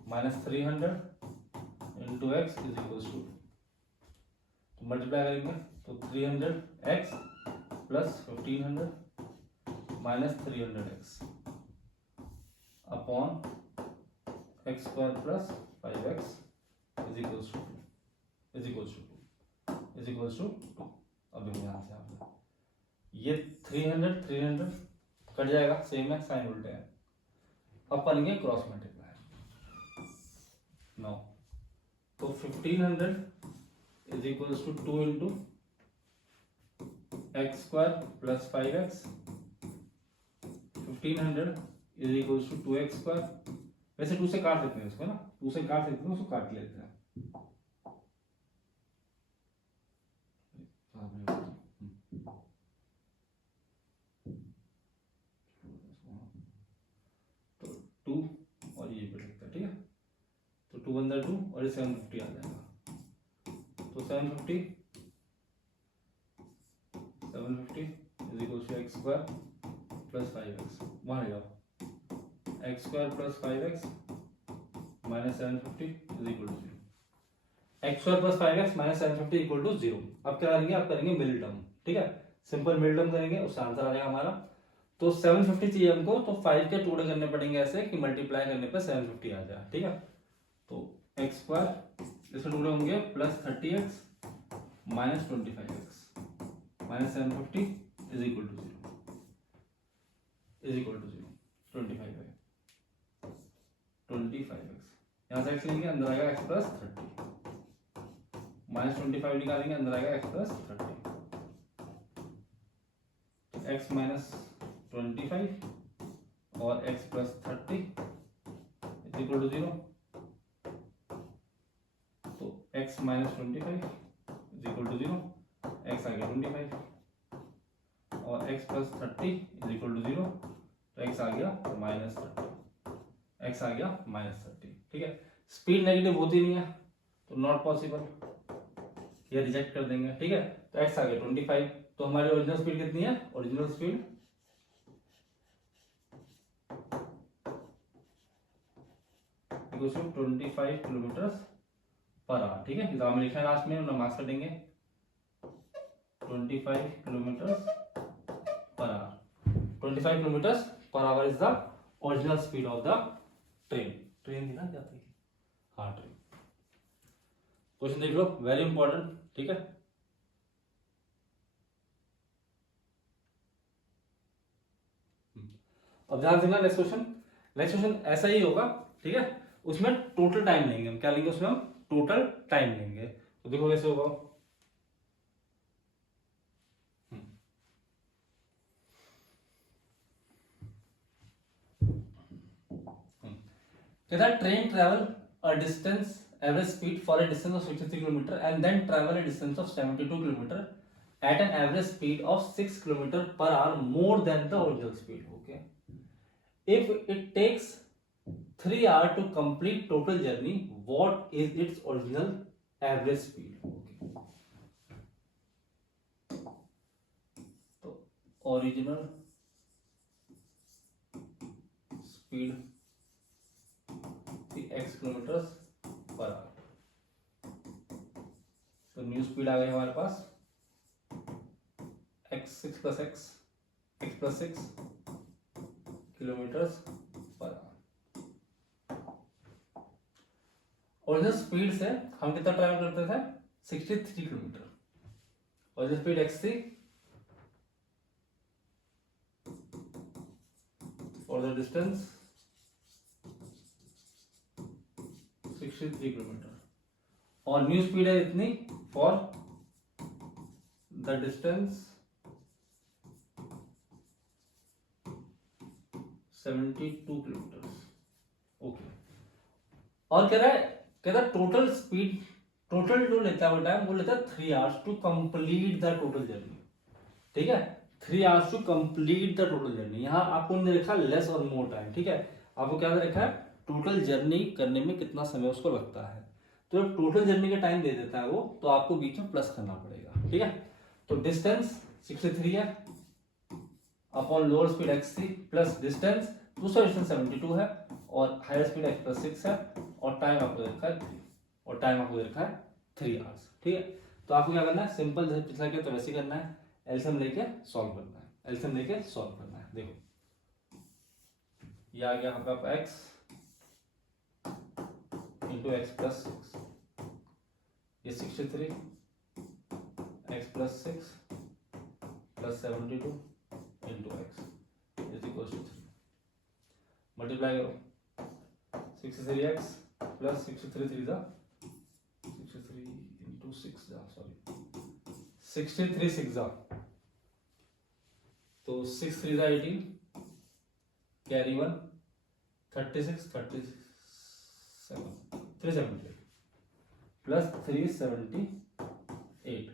minus 300 into x is equal to, तो मल्टीप्लाई करेंगे तो 300x plus 1500 minus 300x upon x square plus 5x is equal to 2 is equal to 2। अब देखो यहाँ से आप ये 300 कट जाएगा, सेम है, साइन उल्टे है, अब बनेंगे क्रॉस मल्टीप्लाई 9, तो 1500 is equal to 2 into x square plus 5x, 1500 is equal to 2x square, वैसे 2 से काट सकते हैं इसको ना, 2 से काट सकते हैं, उसको काट लेते हैं, तो 2 और ये भी लगता है। ठीक है, तो 2 अंदर 2 और ये 750 आ जाएगा, तो 750 is equal to x square plus 5x, वहाँ जाओ, x square plus 5x minus 750 is equal to 0, x square plus 5x minus 750 equal to 0। अब क्या करेंगे, आप करेंगे मिडिल टर्म। ठीक है, सिंपल मिडिल टर्म करेंगे, उसका आंसर आ जाएगा हमारा, तो 750 चाहिए हमको, तो 5 के टुकड़े करने पड़ेंगे ऐसे कि मल्टीप्लाई करने पर 750 आ जाए। ठीक है, तो एक्स स्क्वायर इसके टुकड़े होंगे plus 30x minus 25x minus 750 is equal to 0, is equal to 0, 25x, यहाँ से x लेंगे, अंदर आएगा x प्लस 30 माइनस 25 निकालेंगे, अंदर आएगा x प्लस 30, तो x माइनस 25 और x plus 30 is equal to 0, तो x minus 25 is is equal to 0, x आ गया 25 और x plus 30 is equal to 0, तो x आ गया -30, x आ गया -30। ठीक है, स्पीड नेगेटिव होती नहीं है तो नॉट पॉसिबल, ये रिजेक्ट कर देंगे। ठीक है, तो x आ गया 25, तो हमारी ओरिजिनल स्पीड कितनी है, original speed equal to 25 kilometre पर आवर। ठीक है, एग्जाम में लिखा है लास्ट में, मार्क्स कर देंगे 25 किलोमीटर पर आवर। 25 किलोमीटर पर our is the original speed of the train. Train थी ना, क्या थी, हाँ ट्रेन। क्वेश्चन देख लो, वेरी इंपॉर्टेंट। ठीक है, अब ध्यान देना नेक्स्ट क्वेश्चन। नेक्स्ट क्वेश्चन ऐसा ही होगा। ठीक है, उसमें टोटल टाइम लेंगे हम, क्या लेंगे उसमें हम, टोटल टाइम लेंगे। तो देखो कैसे होगा, कहता है train travel a distance average speed for a distance of 63 kilometre and then travel a distance of 72 kilometre at an average speed of 6 km per hour more than the original speed. Okay, if it takes 3 hours to complete total journey, what is its original average speed? Okay, तो original speed थी x kilometre पर our, तो new speed आ गई हमारे पास x6 plus x plus 6 kilometre पर our. Original speed से हम कितना ट्रैवल करते थे, 63 किलोमीटर। ओरिजिनल स्पीड x थी फॉर द डिस्टेंस 63 किलोमीटर और न्यू स्पीड है इतनी for the distance 72 kilometre. Okay, और कह रहा है टोटल स्पीड, टोटल जो लेता है वो टाइम, वो लेता है 3 hours to complete the total journey. ठीक है, 3 hours to complete the total journey. यहाँ आपको ने लिखा लेस और मोर टाइम। ठीक है, आपको क्या लिखा है, टोटल जर्नी करने में कितना समय उसको लगता है। तो जब टोटल जर्नी का टाइम दे देता है वो, तो आपको बीच में प्लस करना पड़ेगा। ठीक है, तो डिस्टेंस 63 है upon lower speed x3 plus distance, दूसरा डिस्टेंस 72 है और हायर स्पीड x प्लस 6 है और टाइम आपको रखा है 3 और टाइम आपको रखा है 3 आवर्स। ठीक है, तो आपको क्या करना है, सिंपल जैसे पिछला किया तो वैसे ही करना है, एलसीएम लेके सॉल्व करना है, एलसीएम लेके सॉल्व करना है। देखो ये आ गया आपका x इंटू एक्स प्लस 6, ये 63 x plus 6 plus 72 into x is equal to 3। Multiply करो 63x प्लस 63 3 जा 63 इंटू 6 जा, सॉरी 63 6 जा, तो 6 3 जा 18, carry 1 36 37 378 plus 378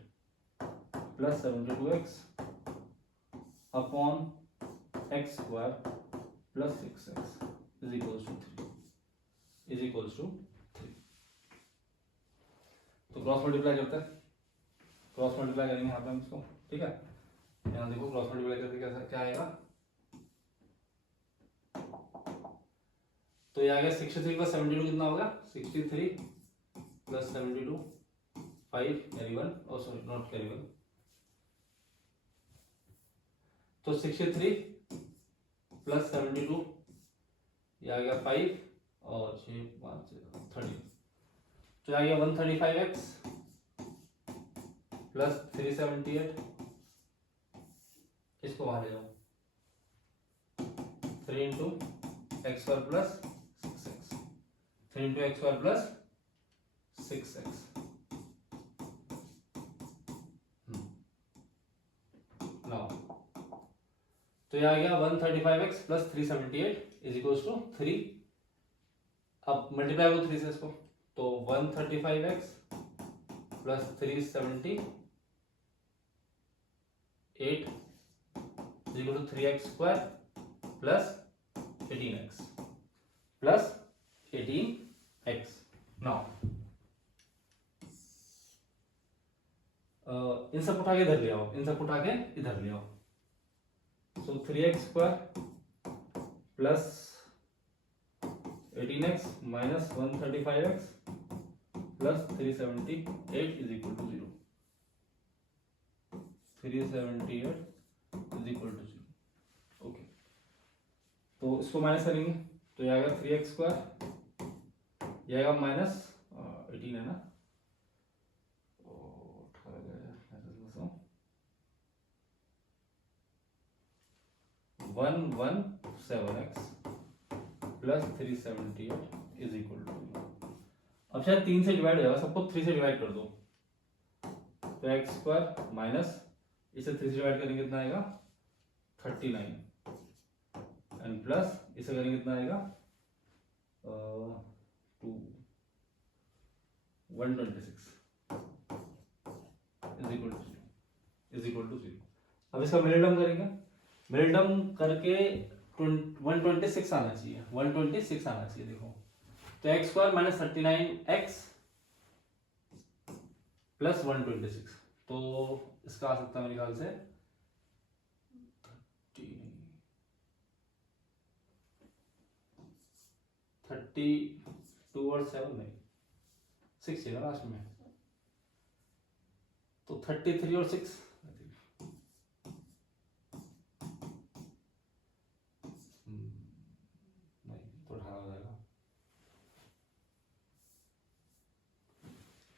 plus 72x upon x square plus 6x is equals to 3, is equals to 3। तो cross multiply करते हैं, क्रॉस मल्टीप्लाई करेंगे यहाँ पे हम इसको। ठीक है, यहाँ देखो क्रॉस मल्टीप्लाई करते कैसा क्या आएगा, तो ये आ गया 63 प्लस 72 कितना होगा, 63 प्लस 72 5 कैरी 1, और सॉरी नॉट कैरी 1, तो 63 प्लस 72 ये आ गया 5 और 6 5 30, तो आ गया 135x प्लस 378, इसको वहां ले जाओ 3 into x square plus 6x, 3 into x square plus 6x। Now तो ये आ गया 135x plus 378 is equals to 3। अब मल्टीप्लाई करो 3 से इसको, तो 135x plus 378 is equal to 3x square plus 18x plus 18x। Now इन सब उठा के इधर ले आओ, इन सब उठा के इधर ले आओ। So 3x square plus 18x minus 135x plus 378 is equal to 0। 378 is equal to 0। Okay, तो इसको माइनस करेंगे तो ये आएगा 3x स्क्वायर, ये आएगा माइनस 18 है ना, 117x plus 378 is equal to 0। अब शायद 3 से डिवाइड हो जाएगा, सबको 3 से डिवाइड कर दो, तो x स्क्वायर माइनस इसे 3 से डिवाइड करेंगे कितना आएगा 39 एंड प्लस इसे करेंगे कितना आएगा 126 इज इक्वल टू 0। अब इसका मिडिल टर्म करेंगे, मिडिल टर्म करके 126 आना चाहिए, 126 आना चाहिए। देखो तो x square minus 39x plus 126, तो इसका आ सकता है मेरे ख्याल से 32 और 7 नहीं 6 है ना लास्ट में, तो 33 और 6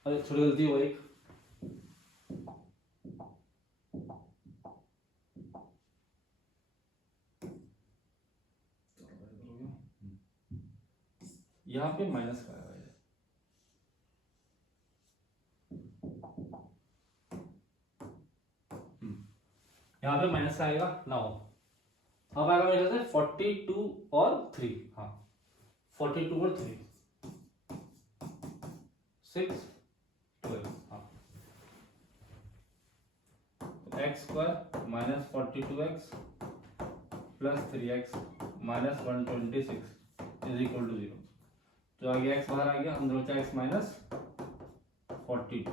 अरे थोड़ी गलती हो एक, यहाँ पे माइनस का है, यहाँ पे माइनस का आएगा ना हो। अब आएगा मेरे ख्याल से 42 और 3, हाँ 42 और 3 6 12, हाँ x square minus 42x plus 3x minus 126 is equal to 0। तो आ गया x बाहर आ गया, अंदर बचा x माइनस 42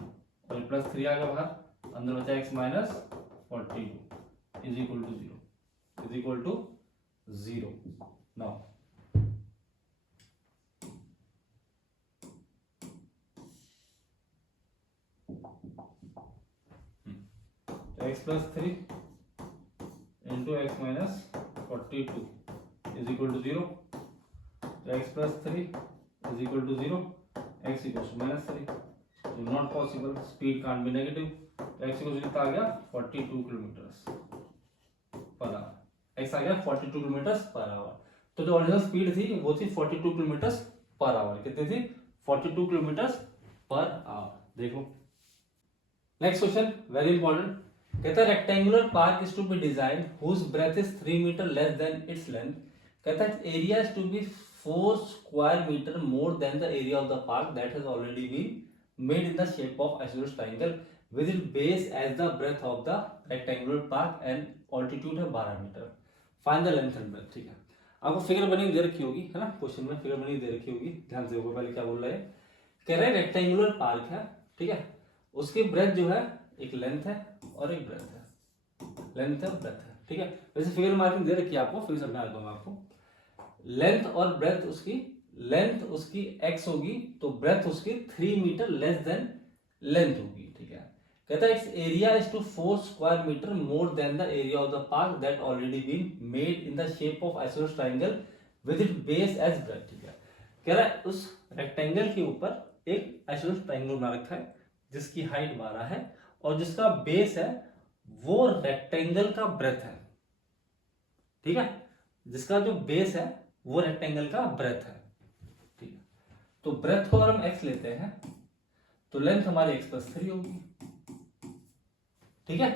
और प्लस 3 आ गया बाहर, अंदर बचा x minus 42 is equal to 0, is equal to 0। Now x plus 3 into x minus 42 is equal to 0। तो x plus 3 is equal to 0, x equal to minus 3, तो not possible, speed can't be negative. तो x equal to आ गया 42 kilometres per hour, x आ गया 42 kilometres per hour. तो जो original speed थी वो थी 42 किलोमीटर्स पर आवर, कितनी थी 42 किलोमीटर्स पर आवर। देखो नेक्स्ट क्वेश्चन वेरी इंपॉर्टेंट, कहता है rectangular park is to be design whose breadth is 3 metre less than its length. कहता है area is to be 4 square metre more than the area of the park that has already been made in the shape of isosceles triangle with it base as the breadth of the rectangular park and altitude है 12 metre. Find the length and breadth. ठीक है, आपको figure बनी दे रखी होगी, है ना, question में फिगर बनी दे रखी होगी, ध्यान से देखो पहले क्या बोल रहा है। कह रहे हैं रेक्टेंगुलर पार्क है, ठीक है, उसकी ब्रेथ जो है एक लेंथ है और एक ब्रेथ है, लेंथ है ब्रेथ है, ठीक है। वैसे फिगर मार्किंग दे रखी है आपको, फिर समझा दूंगा आपको। लेंथ और ब्रेथ उसकी, लेंथ उसकी x होगी तो ब्रेथ उसकी 3 मीटर लेस देन लेंथ होगी, ठीक है। कहता है its area is to 4 square metre more than the area of the park that already been made in the shape of isosceles triangle with it base as breadth, ठीक है। कह रहा है उस रेक्टेंगल के ऊपर एक आइसोसेलेस ट्रायंगल बना रखा है जिसकी हाइट 12 है और जिसका बेस है वो रेक्टेंगल का ब्रेथ है, ठीक है, जिसका जो बेस है वो रेक्टेंगल का ब्रेथ है, ठीक है। तो ब्रेथ को अगर हम x लेते हैं तो लेंथ हमारी x प्लस 3 होगी, ठीक है,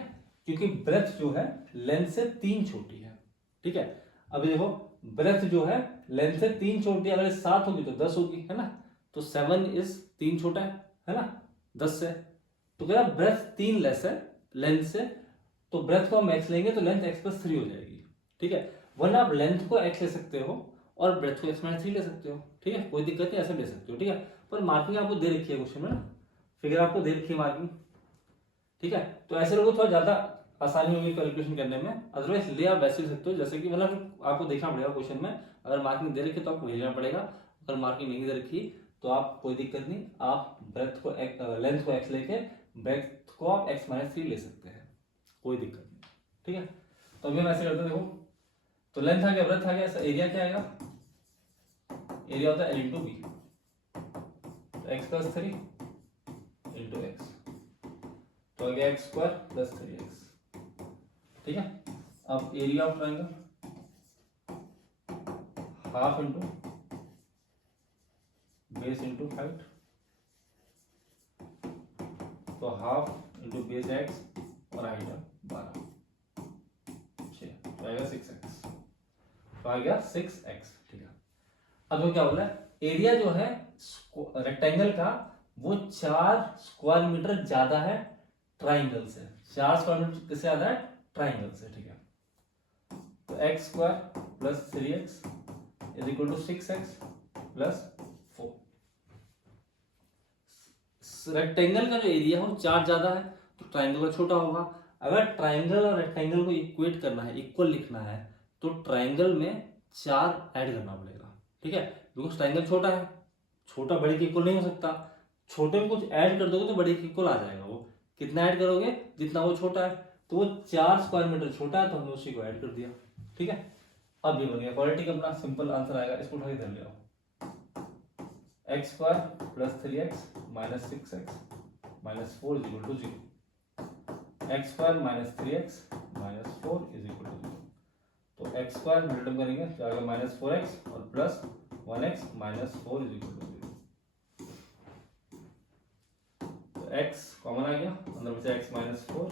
क्योंकि ब्रेथ जो है लेंथ से 3 छोटी है, ठीक है। अब देखो ब्रेथ जो है लेंथ से 3 छोटी, अगर 7 होगी तो 10 होगी, है ना, तो 7 इज 3 छोटा है ना 10 से, तो कह रहा ब्रेथ 3 लेस है लेंथ से, तो ब्रेथ को हम x लेंगे तो लेंथ x प्लस 3 हो जाएगी। ठीक है, वरना आप लेंथ को x ले सकते हो और ब्रेथ को x माइनस 3 ले सकते हो। ठीक है, कोई दिक्कत नहीं, ऐसे ले सकते हो। ठीक है, पर मार्किंग आपको दे रखी है क्वेश्चन में ना, फिगर आपको दे रखी है मार्किंग। ठीक है, तो ऐसे लोगों को थोड़ा ज्यादा आसानी होगी कैलकुलेशन करने में, अदरवाइज ले आप वैसे सकते हो जैसे कि, मतलब आपको देखना पड़ेगा क्वेश्चन में, अगर मार्किंग दे रखी है तो आपको भेजना पड़ेगा, अगर मार्किंग नहीं दे रखी तो आप कोई दिक्कत नहीं, आप ब्रेथ को लेंथ को x लेके ब्रेथ को आप x माइनस 3 ले सकते हैं, कोई दिक्कत नहीं। ठीक है, तो अभी हम ऐसे करते हैं, देखो तो लेंथ आ गया, ब्रेथ आ गया, एरिया क्या आएगा, एरिया होता है L into b, x plus 3 into x, तो आ गया एक्स स्क्वायर प्लस 3x। ठीक है, अब area of triangle half into base into height, तो हाफ इंटू बेस एक्स और हाइट है 12, तो आएगा 6x, तो आ गया 6x। ठीक है, अब वो क्या बोला है, एरिया जो है रेक्टेंगल का वो 4 स्क्वायर मीटर ज्यादा है ट्राइंगल से, 4 स्क्वायर मीटर किससे ज्यादा है, ट्राइंगल से। ठीक है, तो x square plus 3x is equal to 6x plus 4। Rectangle का जो एरिया है वो 4 ज्यादा है तो ट्राइंगल का छोटा होगा। अगर ट्राइंगल और रेक्टेंगल को इक्वेट करना है, इक्वल लिखना है, तो ट्राइंगल में 4 ऐड करना पड़ेगा। ठीक है, बिकॉज ट्राइंगल छोटा है, छोटा बड़े के इक्वल नहीं हो सकता, छोटे में कुछ ऐड कर दोगे तो बड़े के इक्वल आ जाएगा। वो कितना ऐड करोगे, जितना वो छोटा है, तो वो 4 स्क्वायर मीटर छोटा है तो हमने उसी को ऐड कर दिया। ठीक है, अब ये बन गया क्वाड्रेटिक, अपना सिंपल आंसर आएगा, इसको उठा के धर ले आओ, x square plus 3x minus 6x minus 4 is equal to 0, x square minus 3x minus 4 is equal to 0, तो एक्स स्क्वायर मल्टीप्लाई करेंगे तो आएगा माइनस 4x और plus 1x minus 4 is equal to 0, तो x कॉमन आ गया, अंदर बचा x minus 4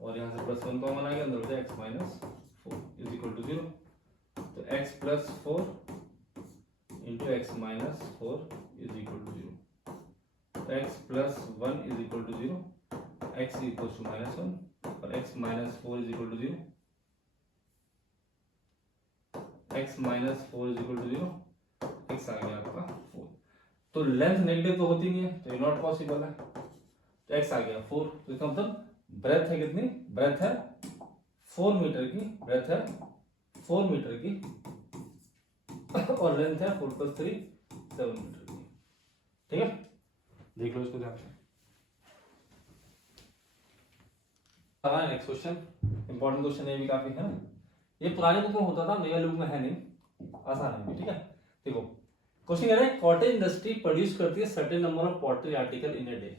और यहाँ से प्लस 1 कॉमन आ गया, अंदर बचा x minus 4 is equal to 0, तो x plus 4 into x minus 4 is equal to 0, X plus 1 is equal to 0, X equal to minus 1 और X minus 4 is equal to 0, X minus 4 is equal to 0, X आ गया आपका 4। तो length negative तो होती नहीं है तो ये नॉट पॉसिबल है, तो एक्स आ गया 4, तो इसका मतलब ब्रेथ है कितनी, ब्रेथ है 4 मीटर की, ब्रेथ है 4 मीटर की और लेंथ है 4 प्लस 3 7 मीटर की। ठीक है, देख लो इसको ध्यान से। नेक्स्ट क्वेश्चन, इंपॉर्टेंट क्वेश्चन ये भी काफी है ना, ये पुराने बुक में होता था, नए वाले बुक में है नहीं, आसान है। ठीक है, देखो क्वेश्चन कह रहा है कॉटेज इंडस्ट्री प्रोड्यूस करती है certain number of pottery article in a day,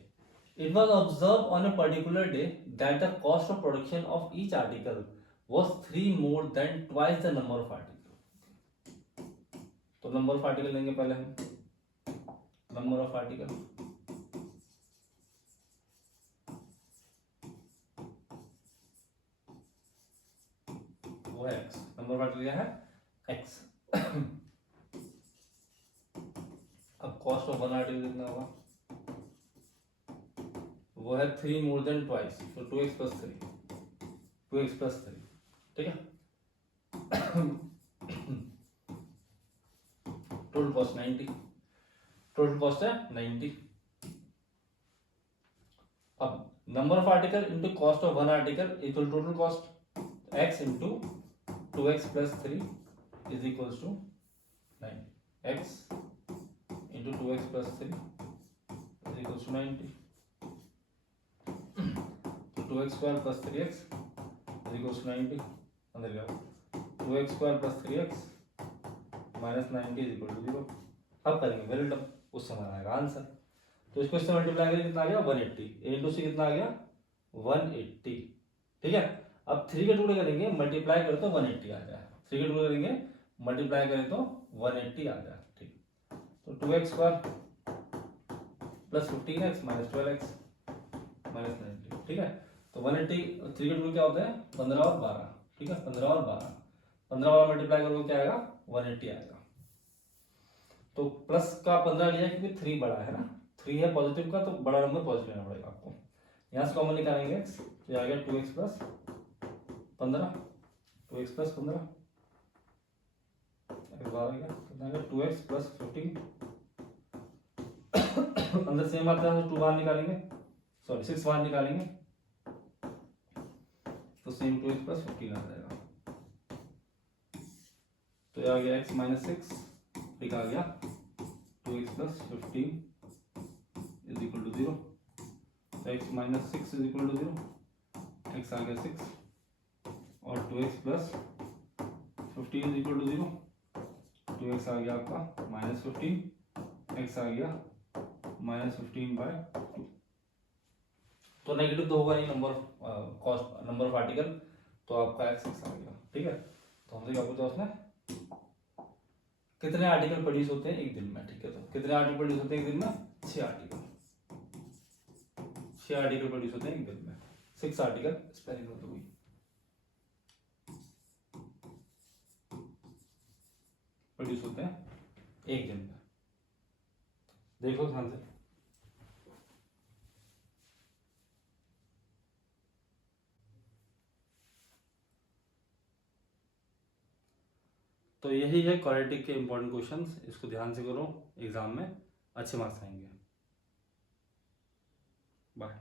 it was observe on a particular day that the cost of production of each article was 3 more than twice the number of article. तो number of article लेंगे पहले हम, number of article वो है x, number of article क्या है x। अब cost of one article कितना होगा, वो है 3 मोर देन ट्वाइस, तो 2x प्लस 3, 2x प्लस 3। ठीक है, टोटल कॉस्ट 90, टोटल कॉस्ट है 90। अब number of article into cost of one article equal total cost, x into 2x plus 3 is equals to 9, x into 2x plus 3 is equals to 90, तो 2x square plus 3x is equals to 90, अंदर जाओ, 2x square plus 3x minus 90 is equal to 0। अब करेंगे value term, उससे हमारा आएगा answer, तो इसको इससे मल्टीप्लाई करेंगे कितना आ गया 180, इंटू से कितना आ गया 180। ठीक है, अब 3 के टुकड़े करेंगे, मल्टीप्लाई करें तो 180 आ जाए, 3 के टुकड़े करेंगे मल्टीप्लाई करें तो 180 आ जाए। ठीक, तो 2x square plus 15x minus 12x minus 90। ठीक है, तो 180 3 के टुकड़े क्या होते हैं 15 और 12। ठीक है, 15 और 12, 15 वाला मल्टीप्लाई करोगे क्या आएगा 180 आएगा, तो प्लस का 15 लिया क्योंकि 3 बड़ा है ना, 3 है पॉजिटिव का, तो बड़ा नंबर पॉजिटिव लेना पड़ेगा आपको। यहाँ से कॉमन निकालेंगे x, तो ये आ गया 2x प्लस 15, 2x प्लस 15 बाहर आ गया, कितना आ गया 2x प्लस 15 अंदर सेम आता है, 2 बाहर निकालेंगे, सॉरी 6 बाहर निकालेंगे, तो सेम 2x प्लस 15 आ जाएगा। तो ये आ गया x माइनस 6, ठीक आ गया 2x plus 15 is equal to 0। तो x minus 6 is equal to 0, x आ गया 6 और 2x plus 15 is equal to 0, 2x आ गया आपका माइनस 15, x आ गया माइनस 15/2। तो नेगेटिव तो होगा नहीं number cost number of article, तो आपका x 6 आ गया, ठीक है। तो हमसे क्या पूछा उसने, कितने आर्टिकल प्रोड्यूस होते हैं एक दिन में, ठीक है। तो कितने आर्टिकल प्रोड्यूस होते हैं एक दिन में, 6 आर्टिकल, 6 आर्टिकल प्रोड्यूस होते हैं एक दिन में, 6 आर्टिकल स्पेलिंग हो गई प्रोड्यूस होते हैं एक दिन में। देखो ध्यान से, तो यही है क्वाड्रेटिक के इंपॉर्टेंट क्वेश्चंस, इसको ध्यान से करो, एग्जाम में अच्छे मार्क्स आएंगे। बाय।